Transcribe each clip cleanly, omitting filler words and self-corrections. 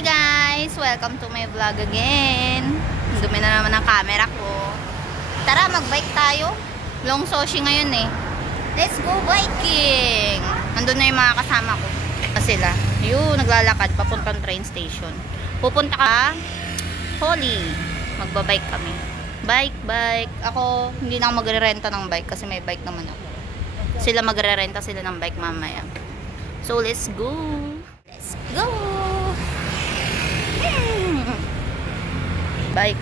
Hi guys! Welcome to my vlog again. Dumi na naman ang camera ko. Tara, mag-bike tayo. Long Soshi ngayon eh. Let's go biking! Nandun na yung mga kasama ko. Sila. Yun, naglalakad papuntang train station. Pupunta ka Holy. Magbabike kami. Bike. Ako, hindi na ako magre-renta ng bike kasi may bike naman ako. Sila magre-renta sila ng bike mamaya. So, let's go! Let's go! Bike.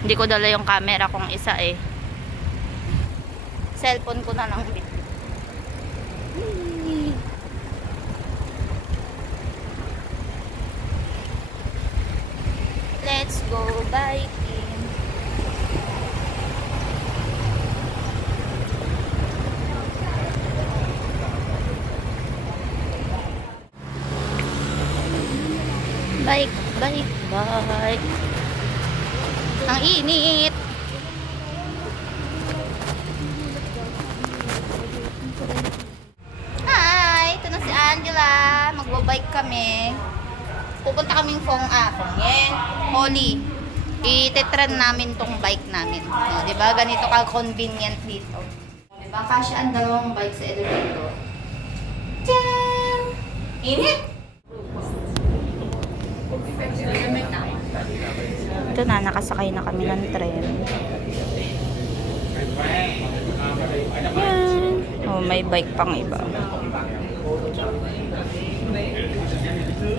Hindi ko dala yung camera kung isa eh. Cellphone ko na lang. Let's go biking. Bike. Ang init. Hi, ito na si Angela. Magbabike kami. Pupunta kaming Holy. Ite-trend namin tong bike namin. No, 'di ba? Ganito ka-convenient dito. 'Di ba? Kasi ang dalawang bike sa elevator. Tiyam! Init. Ito na, nakasakay na kami ng tren. Yan. Oh, may bike pang iba.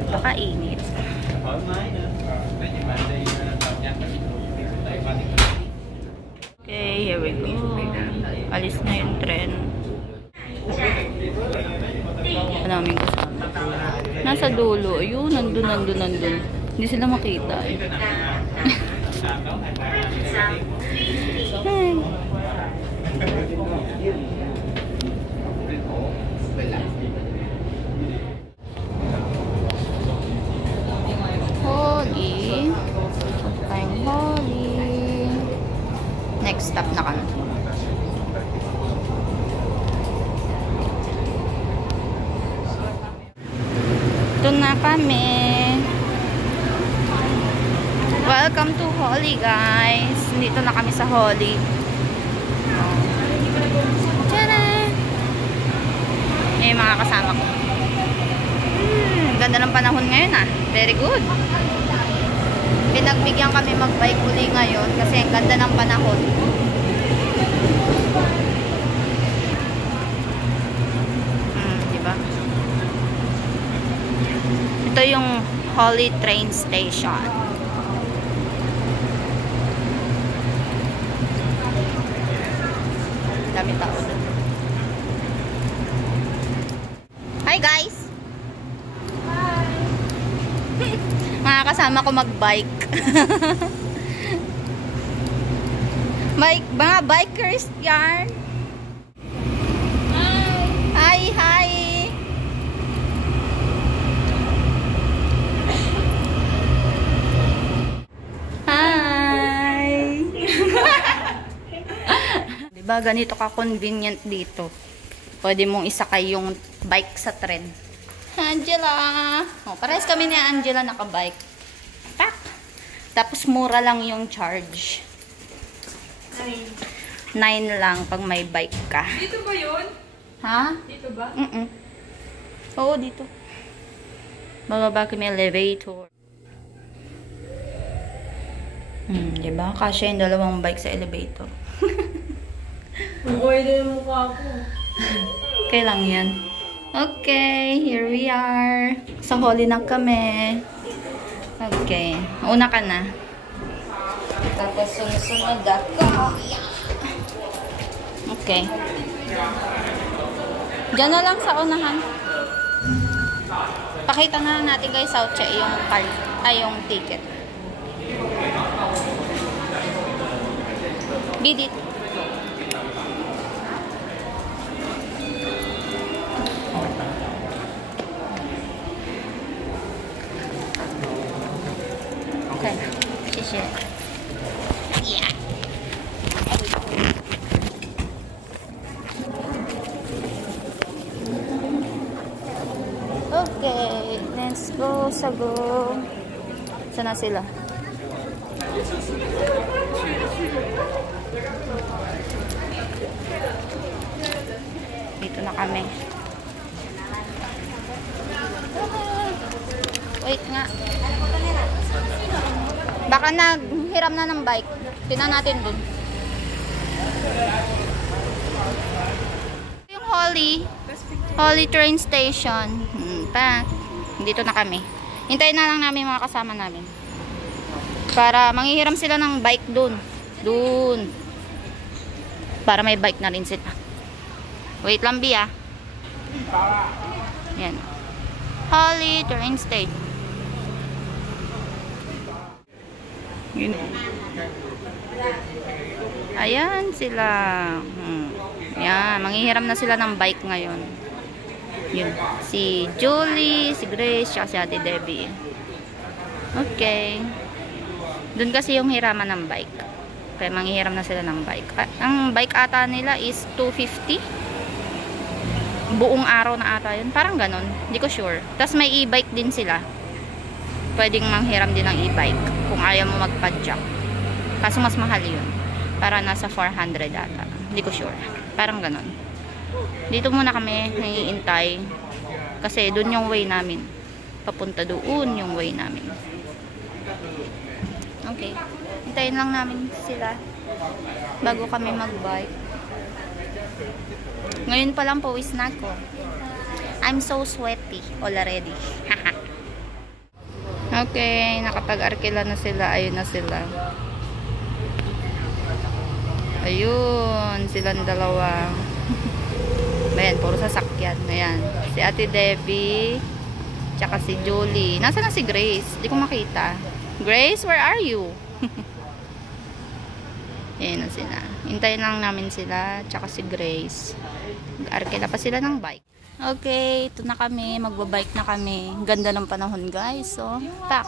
Baka init. Okay, here we go. Alis na yung tren. Maraming kasama. Nasa dulo. Ayun, nandun. Hindi sila makita eh. Holy. Next stop na kami. Ito na kami. Welcome to Holy, guys. Dito na kami sa Holy. Tcharan! Eh, mga kasama ko. Ganda ng panahon ngayon ah. Very good. Pinagbigyan kami mag-bike uli ngayon kasi ang ganda ng panahon. Diba? Ito yung Holy train station. Dami tao doon. Hi guys! Hi! Mga kasama ko mag-bike. Mga bikers yan. Hi! Diba, ganito ka-convenient dito. Pwede mong isakay yung bike sa tren. Angela! Oh, parehas kami ni Angela naka-bike. Tak! Tapos mura lang yung charge. 9 lang pag may bike ka. Dito ba yun? Ha? Dito ba? Oo, dito. Bababa kami elevator. Diba? Kasya yung dalawang bike sa elevator. Bukoy na yung mukha ko. Okay lang yan. Okay, here we are. Sa Holy na kami. Okay. Una ka na. Tapos sunod ako. Okay. Diyan na lang sa unahan. Pakita na natin kay Sauche yung card. Ay, yung ticket. Bidit. Okay. Yeah. Okay, then Let's go, sago. Saan na sila? Dito na kami. Wait nga. Baka naghiram na ng bike. Tingnan natin dun. Yung Holly train station. Dito na kami. Hintayin na lang namin mga kasama namin. Para manghihiram sila ng bike dun. Para may bike na rin sila. Wait lang, Bia. Yan. Holly train station. Ayan sila. Ayan, manghihiram na sila ng bike ngayon. Yun. Si Julie, si Grace, si Ate Debbie. Okay. Doon kasi yung hiraman ng bike. Kaya manghihiram na sila ng bike. Ang bike ata nila is 250. Buong araw na ata yun. Parang ganon. Hindi ko sure. Tapos may e-bike din sila. Pwedeng manghiram din ng e-bike kung ayaw mo magpadjak. Kaso mas mahal yun. Para nasa 400 ata. Hindi ko sure. Parang ganon. Dito muna kami nangiintay. Kasi doon yung way namin. Papunta doon yung way namin. Okay. Hintayin lang namin sila bago kami mag-bike. Ngayon pa lang pawis na ako. I'm so sweaty already. Okay, nakapag-arkila na sila. Ayun na sila. Ayun, silang dalawa. Ayan, puro sasakyan. Ayan, si Ate Debbie tsaka si Julie. Nasaan na si Grace? Di ko makita. Grace, where are you? Ayan na sila. Hintayin lang namin sila tsaka si Grace. Arkila pa sila ng bike. Okay, ito na kami. Magbabike na kami. Ganda ng panahon, guys. So, tak.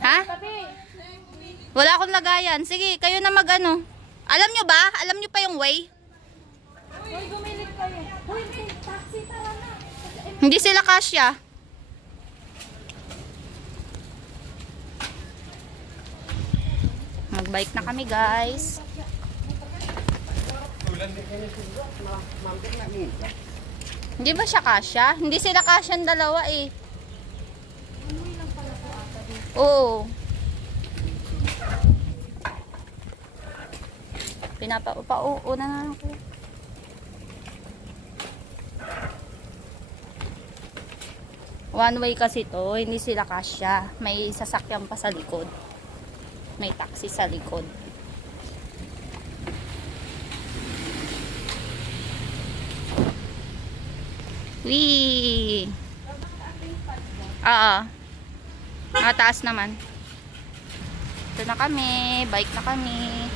Ha? Wala akong lagayan. Sige, kayo na mag-ano. Alam nyo ba? Alam nyo pa yung way? Hindi sila kasya. Magbike na kami, guys. Hindi ba siya kasya? Hindi sila kasya ang dalawa eh. Oo. Pinapauuna na ako. One way kasi to, hindi sila kasya. May sasakyan pa sa likod. May taxi sa likod. Wee! Oo. Taas naman. Ito na kami. Bike na kami.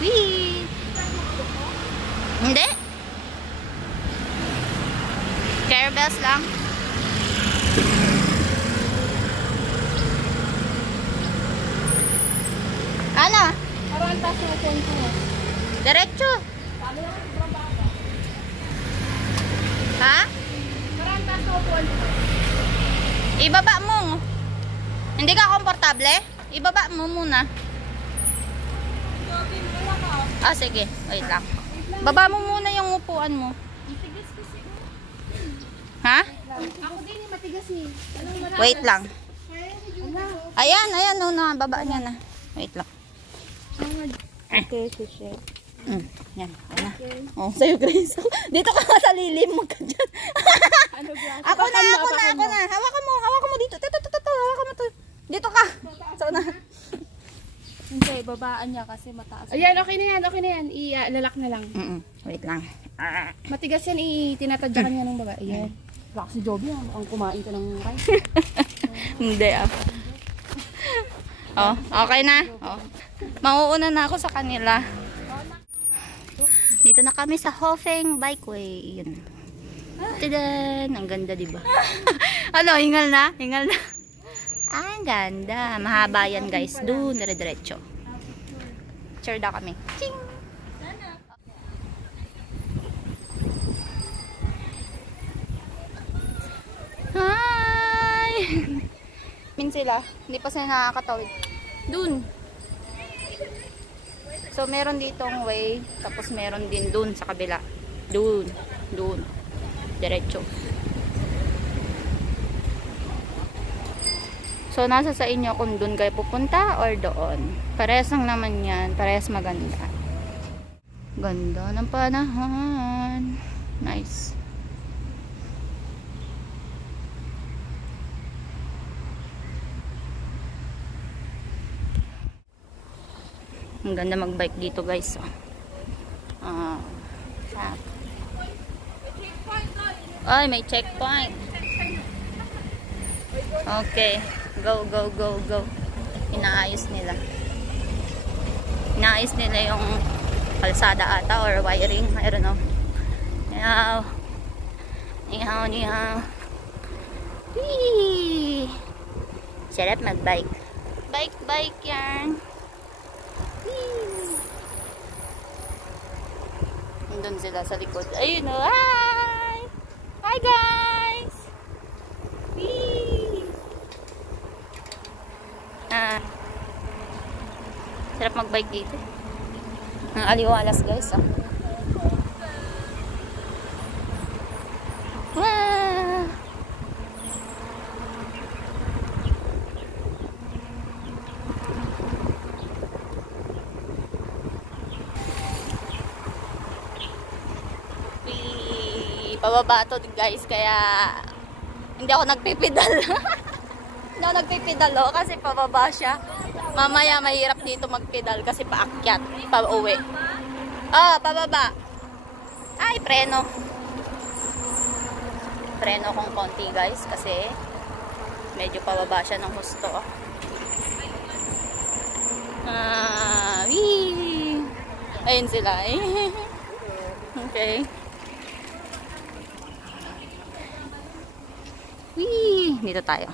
Wee! Hindi. Care bells lang. Ano? Parang taas na ito mo. Diretso. Ha? Parang taas na ito. Ibaba mo. Hindi ka komportable? Ibaba mo muna. Ah, sige. Wait lang. Baba mo muna yung upuan mo. Matigas kasi. Ha? Ako din yung matigas eh. Wait lang. Ayan, ayan. No, baba niya na. Wait lang. Okay, share. Yan. Ayan na. Oh, sa'yo, Grace. Dito ka sa lilim. Huwag ka dyan. Ano ba? Ako na. Hawakan mo dito. Hawakan mo to. Dito ka. So na. Hindi, babaan niya kasi mataas. Ayan, okay na yan. Ilalak na lang. Wait lang. Matigas yan, tinatadyakan niya ng babae. Ayan. Baka si Joby ang kumain ka ng rice. Hindi ah. Oh, okay na. Oh. Mauuna na ako sa kanila. Dito na kami sa Hofeng Bikeway. Yun. Tadan! Ang ganda, diba? Ano, hingal na? Ang ganda. Mahaba yan, guys. Doon, dire-diretso. Picture daw kami. Ching! Ah! sila. Hindi pa sila nakakatawid. Dun. So, meron ditong way. Tapos, meron din dun sa kabila. Dun. Dun. Diretso. So, nasa sa inyo kung dun kayo pupunta or doon. Parehas lang naman yan. Parehas maganda. Ganda ng panahon. Nice. Ang ganda mag-bike dito, guys. Ay, may checkpoint. Okay. Go, go, go, go. Inaayos nila. Inaayos nila yung kalsada ata or wiring. I don't know. Niyaw. Niyaw, niyaw. Whee! Sarap mag-bike. Bike, bike yan. Whee! Nandun sila sa likod. Ayun o. Hi! Hi guys! Whee! Sarap mag-bike dito. Ang aliwalas guys. Wow! Pababa to guys, kaya hindi ako nagpipedal. Hindi ako nagpipedal kasi pababa siya. Mamaya mahirap dito magpedal kasi paakyat, pa-uwi. Pababa. Ay, preno. Preno kong konti guys kasi medyo pababa siya ng husto. Wee! Ayun sila. Okay. Wee! Dito tayo.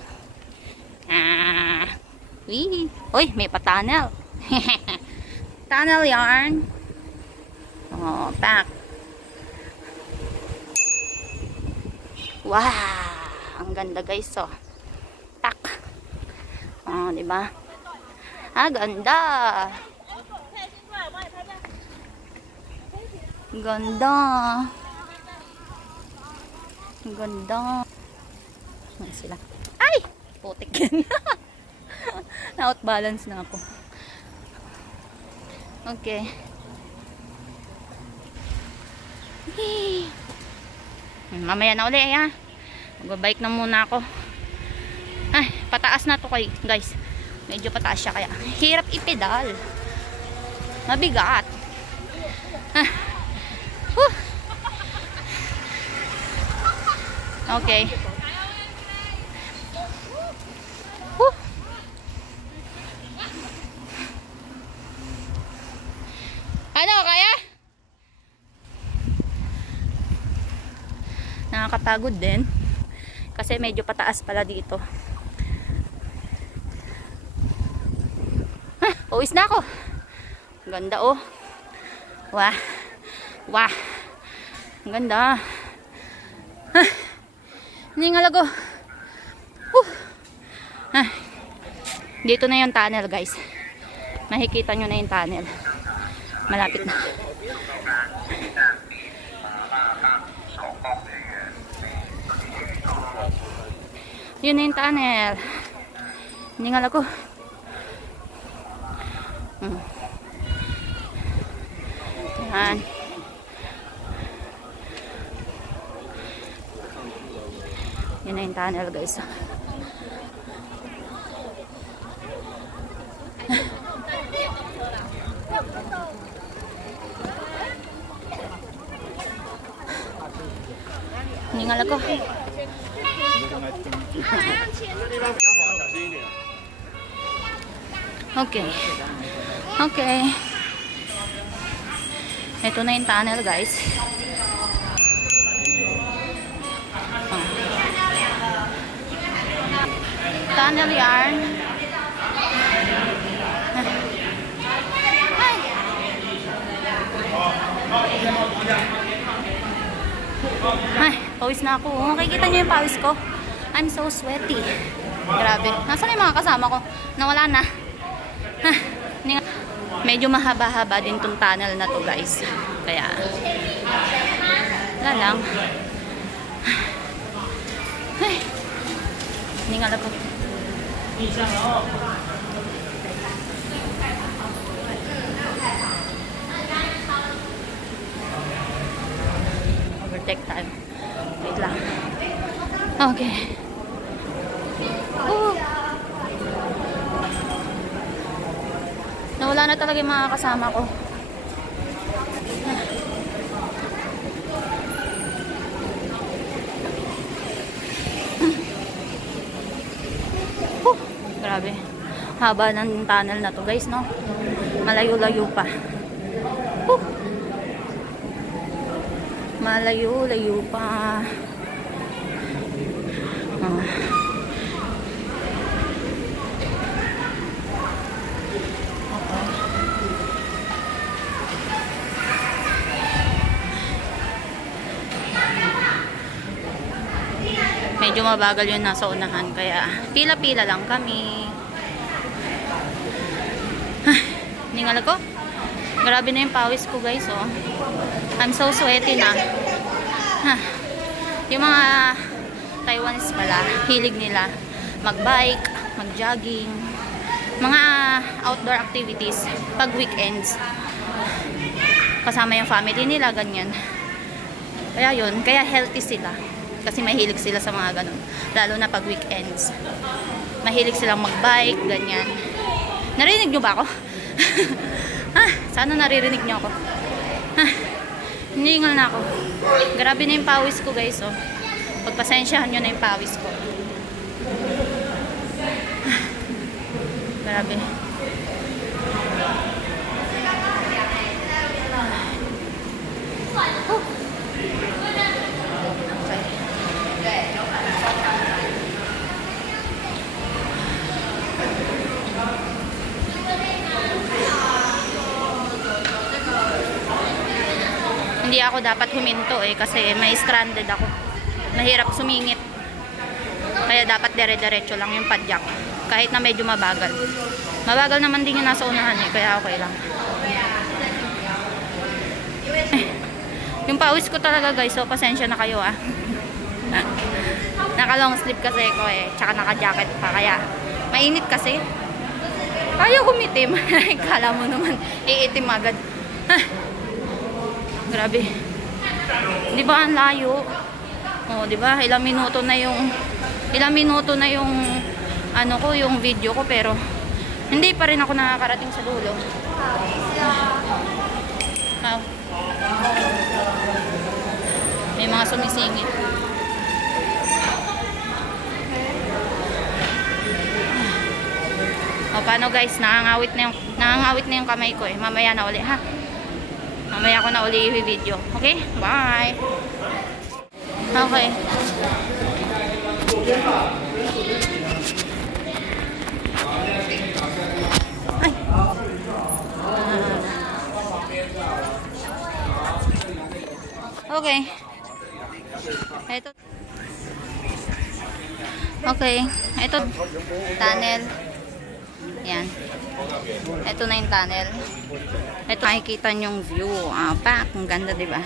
Wee! Uy, may pa-tunnel. Tunnel yarn. Oh, back. Wow! Ang ganda guys, oh. Tak. Oh, di ba? Ganda. Ganda. Ganda. Ano sila? Ay! Putik yan. Na-out balance na ako. Okay. Mamaya na uli ha. Mag-bike na muna ako. Ay, pataas na to guys. Medyo pataas siya kaya hirap ipedal. Mabigat. Okay. Ano, kaya? Nakakapagod din. Kasi medyo pataas pala dito. Uwis na ako. Ganda oh. Wah. Wah. Ganda. Hiningal ako. Dito na yung tunnel guys. Makikita nyo na yung tunnel. Malapit na. Yun na yung tunnel. Hiningal ako. Yan. Yun na yung tunnel guys. Hiningal ako. Okay. Okay. Ito na yung tunnel guys. Tunnel yarn. Ay, pawis na ako. Makikita niyo yung pawis ko. I'm so sweaty. Grabe. Nasaan yung mga kasama ko? Nawala na. Medyo mahaba-haba din tong tunnel na to, guys. Kaya, wala lang. Ay, hindi nga labot. Overtake time. Wait lang. Okay. Nawala na talaga yung mga kasama ko. Grabe. Haba ng tunnel na to, guys, no? Malayo-layo pa. Malayo-layo pa. Medyo mabagal yung nasa unahan, kaya pila-pila lang kami. Ningal ko. Grabe na yung pawis ko, guys, oh. I'm so sweaty na. Yung mga Taiwanese pala, hilig nila mag-bike, mag-jogging, mga outdoor activities pag weekends. Kasama yung family nila, ganyan. Kaya yun, kaya healthy sila. Kasi mahilig sila sa mga ganun. Lalo na pag weekends. Mahilig silang mag-bike, ganyan. Narinig nyo ba ako? Sana naririnig nyo ako. Hiningal na ako. Grabe na yung pawis ko, guys, oh. Pagpasensyahan nyo na yung pawis ko. Grabe. Hindi ako dapat huminto kasi may stranded ako. Nahirap sumingit. Kaya dapat dire-diretso lang yung padyak. Kahit na medyo mabagal. Mabagal naman din yung nasa unahan kaya okay lang. Yung pawis ko talaga, guys, so pasensya na kayo Naka long sleeve kasi ko tsaka naka jacket pa, kaya mainit kasi. Kaya gumitim. Kala mo naman iitim agad. Grabe. Di ba ang layo? Oh, di ba? Ilang minuto na yung ano ko, yung video ko, pero hindi pa rin ako nakakarating sa dulo. Wow. May mga sumisingit. O, paano, guys? Nangangawit na yung kamay ko Mamaya na uli, ha? Mamaya ko na uli i-video. Okay? Bye! Okay. Ay! Okay. Ito. Okay. Ito. Tunnel. Yan. Ito na yung tunnel. Ito makikita nyong view. Pak, ang ganda, diba?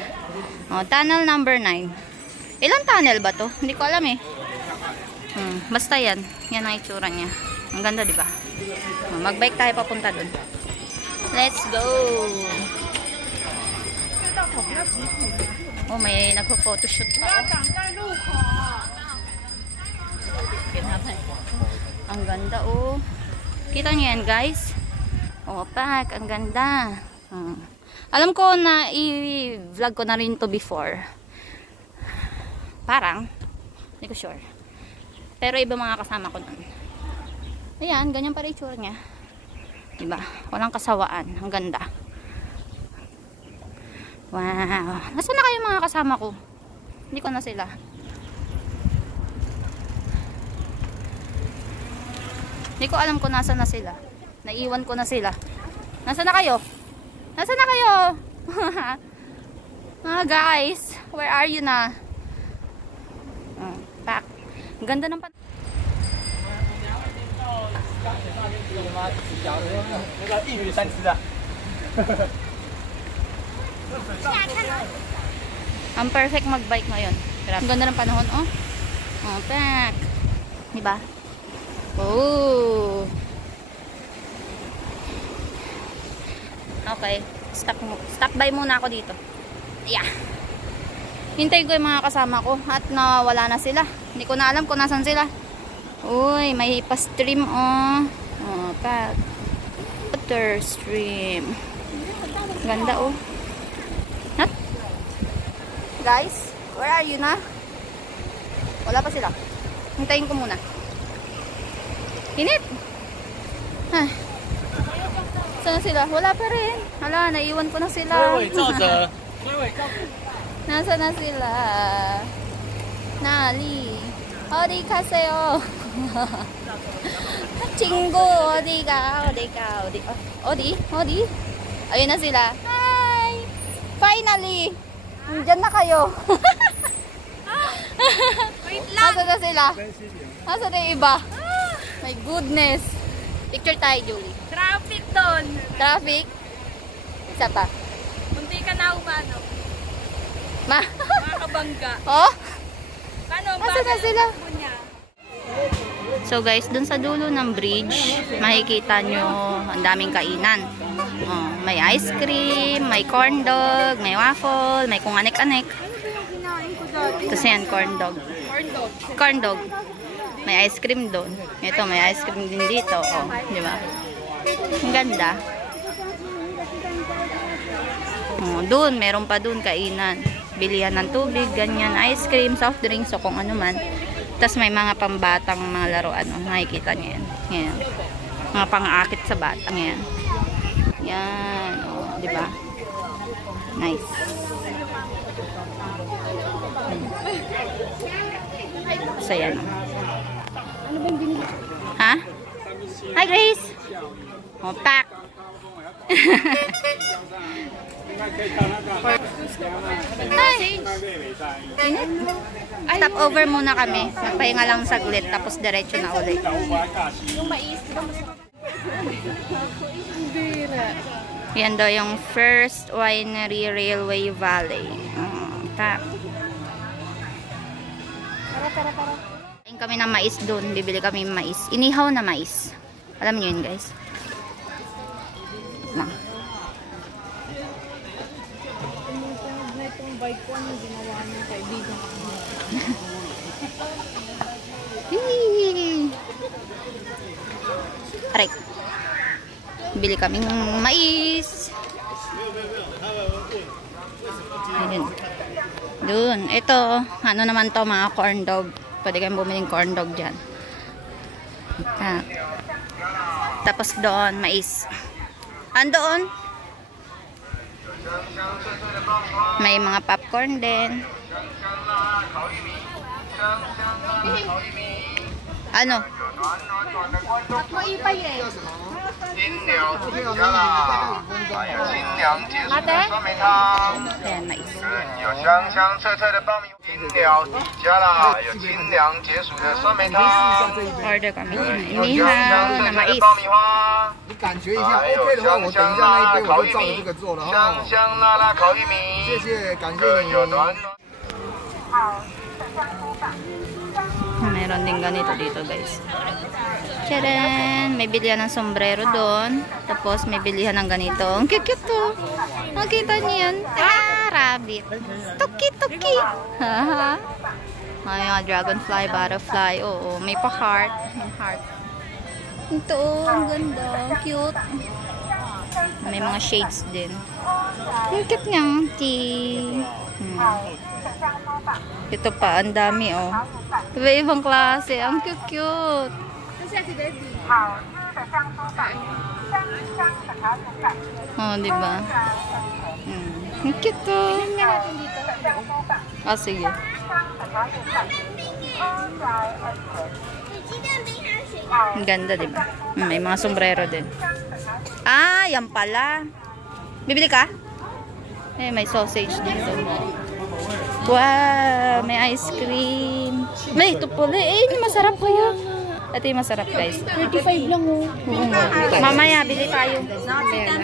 Tunnel number 9. Ilang tunnel ba to? Hindi ko alam basta yan. Yan ang itsura niya. Ang ganda, diba? Mag-bike tayo papunta dun. Let's go! May nagpo-photoshoot pa. Ang ganda, Kita niyo yan, guys? Pak, ang ganda. Alam ko na i-vlog ko na rin to before. Parang, hindi ko sure. Pero iba mga kasama ko nun. Ayan, ganyan pa rin itsura niya. Diba? Walang kasawaan. Ang ganda. Wow. Nasaan na kayo mga kasama ko? Hindi ko na sila. Hindi ko alam kung nasa na sila. Naiwan ko na sila. Nasaan na kayo? Nasaan na kayo? Guys, where are you na? Pak. Ganda ng Ang perfect magbike ngayon. Ang ganda ng panahon, oh. Oh, pack. Diba? Oh. Okay. Stop by muna ako dito. Yeah. Hintay ko yung mga kasama ko at nawala na sila. Hindi ko na alam kung nasan sila. Uy, may pa-stream, oh. Oh, pack. Water stream. Ganda, oh. Not? Guys, where are you na? Wala pa sila. Hintayin ko muna. Init! Ay. Saan sila? Wala pa rin. Hala, naiwan ko na sila. Nasa na sila? Nali. Odi kaseyo. Chingo, odi ka, odi ka, odi. Odi. Ayun na sila. Hi! Finally! Diyan na kayo. Wait lang. Nasa na sila? Nasa na yung iba? My goodness. Picture tayo, Julie. Traffic doon. Traffic? Isa pa. Munti ka na umano. Makakabangga. Oh? Paano ang Nasa na sila? niya? So guys, dun sa dulo ng bridge, makikita nyo ang daming kainan. Oh, may ice cream, may corn dog, may waffle, may kung anek-anek. Tapos yan, corn dog. Corn dog. May ice cream doon. Ito, may ice cream din dito. Oh, di ba? Ang ganda. Oh, doon, meron pa doon kainan. Bilihan ng tubig, ganyan, ice cream, soft drinks, o kung ano man. Tapos may mga pambatang mga laruan. Oh, nakikita nyo yan. Yan. Mga pang-aakit sa bata. Yan. Yan. Oh, di ba? Nice. So, yan. Ano bang binili? Ha? Hi, Grace! Oh, pack! Stop over muna kami. Magpahinga lang saglit, tapos diretso na ulit. Yung mais. Yan daw yung First Winery Railway Valley. Pack. Tara. Kain kami ng mais doon. Bibili kami ng mais. Inihaw na mais. Alam niyo yun, guys. Na. Itong bike ko, ano ginawa ng kaibigan ko. Aray. Bili kami ng mais. Ayun. Doon. Ito, ano naman to, mga corn dog. Pwede kayong bumili ng corn dog dyan. Ah. Tapos doon, mais. Andoon. May mga popcorn din. Ano? Ako ipay eh. Ate? Ayan, mais. Order kami yan. Inihaw na mais. 你感觉一下 OK 的话，我等一下那一杯我就照着这个做了哈。谢谢，感谢你。 Meron din ganito dito, guys. Tcharan! May bilihan ng sombrero doon. Tapos may bilihan ng ganito. Ang cute to. Nakita niyo yan? Ah, rabbit. Tuki. Haha. Ay, dragonfly, butterfly. Oo, may pa-heart. May heart. Ito, ang ganda. Cute. May mga shades din. Ang cute niya. Ito pa, ang dami, oh. Iba-ibang klase. Ang cute. Kasi si Daddy. Oh, diba? Ang cute, oh. Tingnan nga natin dito. Ah, sige. Ang ganda, diba? May mga sombrero din. Ah, yan pala. Bibili ka? Eh, may sausage dito. Wow, may ice cream. May ito pala. Eh, masarap po yun. Ito yung masarap guys. 35 lang oh. Mamaya, bili tayo.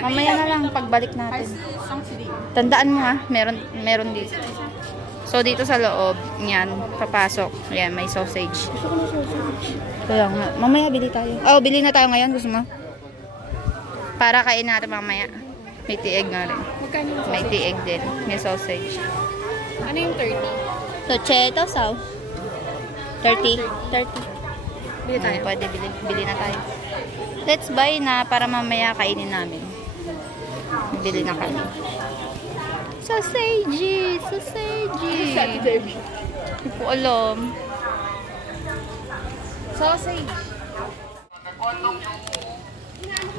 Mamaya na lang, pagbalik natin. Tandaan mo ha, meron dito. So, dito sa loob, yan, papasok. Yan, may sausage. Kaya nga, mamaya bili tayo. Oh, bili na tayo ngayon, gusto mo? Para kain natin mamaya. May tieg nga rin. May tieg din. May sausage. Ano yung 30? So, cheto, saw. 30. 30. Bili tayo. Pwede, bili na tayo. Let's buy na para mamaya kainin namin. Bili na kami. Sausage! Sausage! Hindi ko alam. Sausage.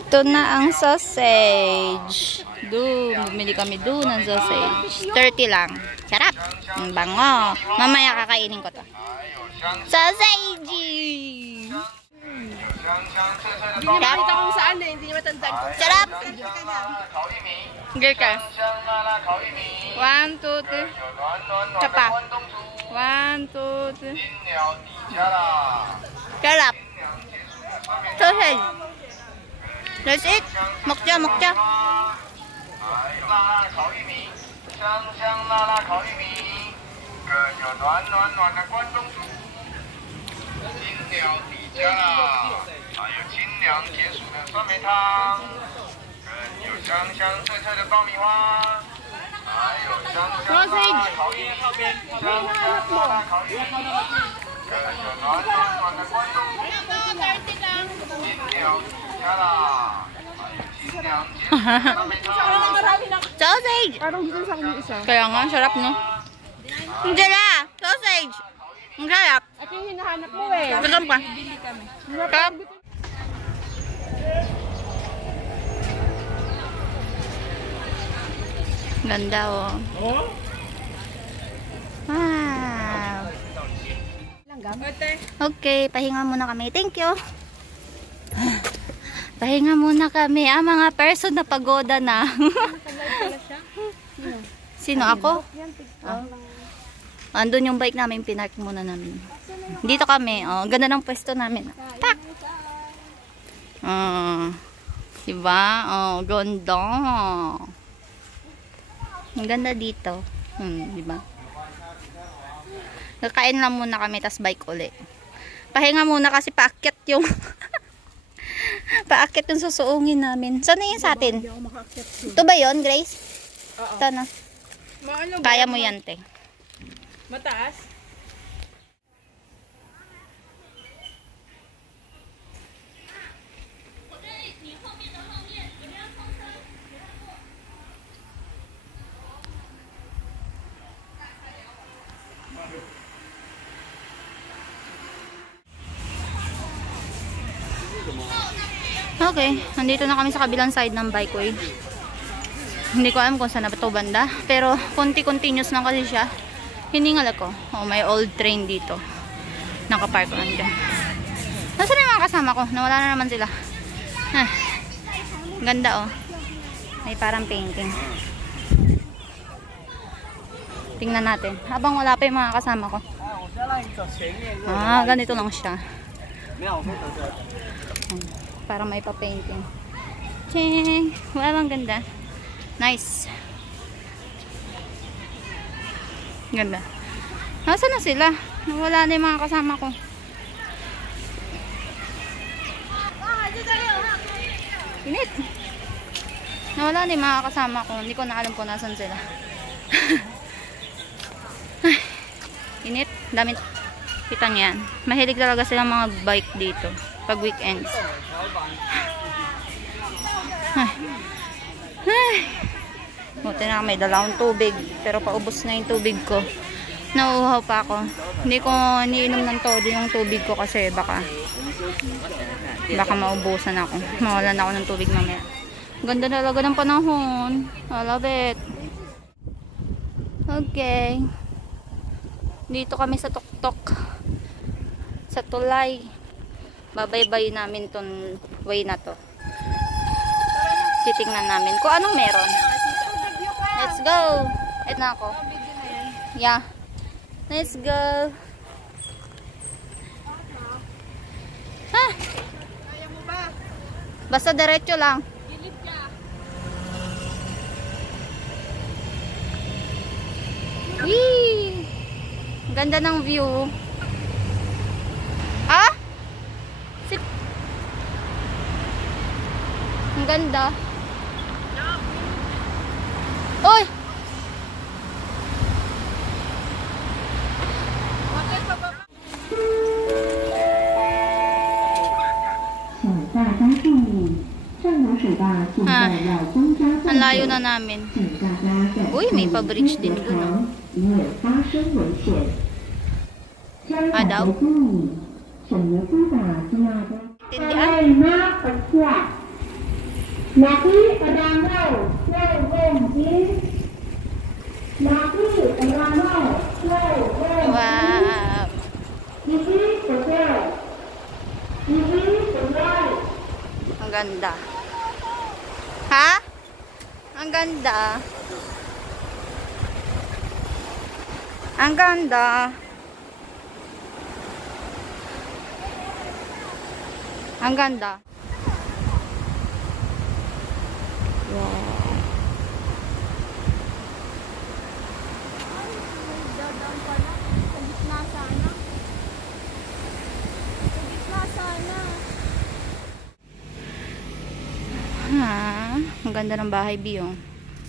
Ito na ang sausage. Bumili kami doon ng sausage. 30 lang. Sarap. Ang bango. Mamaya kakainin ko to. Sausage! Nakita kung saan eh. Hindi niya matandaan ko. Sarap! Girl ka. 1, 2, 3. Kapa. 1, 2, 3. Sarap. Sausage. Let's eat. Mokja, mokja. ，sausage. Parang dito sa akin yung isa. Kaya nga, sarap no? Hindi na! Sausage! Ang sarap! At yung hinahanap mo eh. Gutom pa. Sarap. Ganda oh. Wow. Okay, pahinga muna kami. Thank you. Pahinga muna kami. Ang mga person na pagoda na. Sino? Ako? Andun yung bike namin, pinark muna namin. Dito kami. Oh, ganda ng pwesto namin. Tak! Diba? Oh, ganda. Ang ganda dito. Diba? Kakain lang muna kami, tas bike uli. Pahinga muna kasi paakyat yung paakyat yung susuungin namin. Saan na yun sa atin? Ito ba yun, Grace? Ito na. Kaya mo yan, te. Mataas? Okay, nandito na kami sa kabilang side ng bikeway. Hindi ko alam kung saan na ito banda, pero konti-continuous lang kasi siya. Hiningal ako. Oh, may old train dito. Nakapark ko nandiyan. Nasaan yung mga kasama ko? Nawala na naman sila. Ganda oh. May parang painting. Tingnan natin. Habang wala pa yung mga kasama ko. Ganito lang siya. Para may pa-painting. Ching! Wow, ang ganda. Nice. Ganda. Nasaan na sila? Nawala na yung mga kasama ko. Init. Nawala na yung mga kasama ko. Hindi ko na alam kung nasan sila. Init. Dami kitang yan. Mahilig talaga silang mga bike dito. Pag weekends. Buti na may dala akong tubig. Pero paubos na yung tubig ko. Nauuhaw pa ako. Hindi ko iniinom ng todo yung tubig ko kasi baka maubusan ako. Mawalan ako ng tubig mamaya. Ganda talaga ng panahon. I love it. Okay. Dito kami sa tuktok. Sa tulay. Babaybay namin tong way na to. Titingnan namin kung anong meron. Let's go. Ito na ako. Yeah. Let's go. Ha? Basta diretso lang. Wee! Ang ganda ng view. Ah? Ang ganda. Oy! Ang layo na namin. Uy, may pa-bridge din doon. Daw? Tindihan? Wow! Ang ganda. Ha? Ang ganda. Ang ganda. Ang ganda. Wow. Dadaan pala. Sa gitna sana. Sa gitna sana. Ang ganda ng bahay, Bi, oh.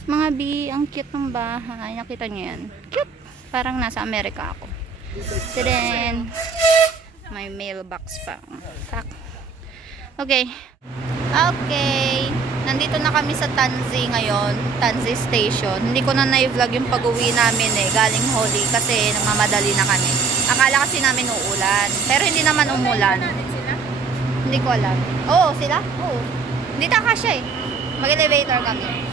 Mga Bi, ang cute ng bahay. Nakita niyo yan? Cute. Parang nasa Amerika ako. Then, may mailbox pa. Tak. Okay. Okay. Nandito na kami sa Tanzi ngayon. Tanzi Station. Hindi ko na na-vlog yung pag-uwi namin galing Holy kasi namamadali na kami. Akala kasi namin uulan. Pero hindi naman umulan. Hindi ko alam. Oo, sila? Oo. Hindi taka siya Mag-elevator kami.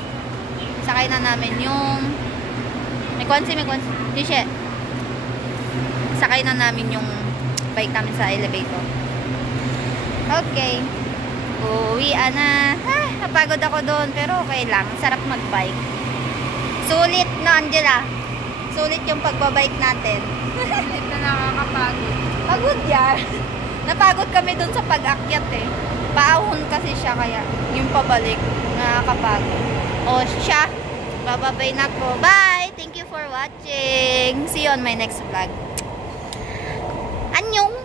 Sakay na namin yung may kwansi. Hindi siya. Sakay na namin yung bike namin sa elevator. Okay. Uwian na. Napagod ako doon. Pero okay lang. Sarap mag-bike. Sulit na, Angela. Sulit yung pagbabike natin. Sulit na nakakapagod. Pagod yan. Napagod kami doon sa pag-akyat Paahon kasi siya kaya yung pabalik nakakapagod. O siya. Bababay na ko. Bye! Thank you for watching. See you on my next vlog. Annyeong!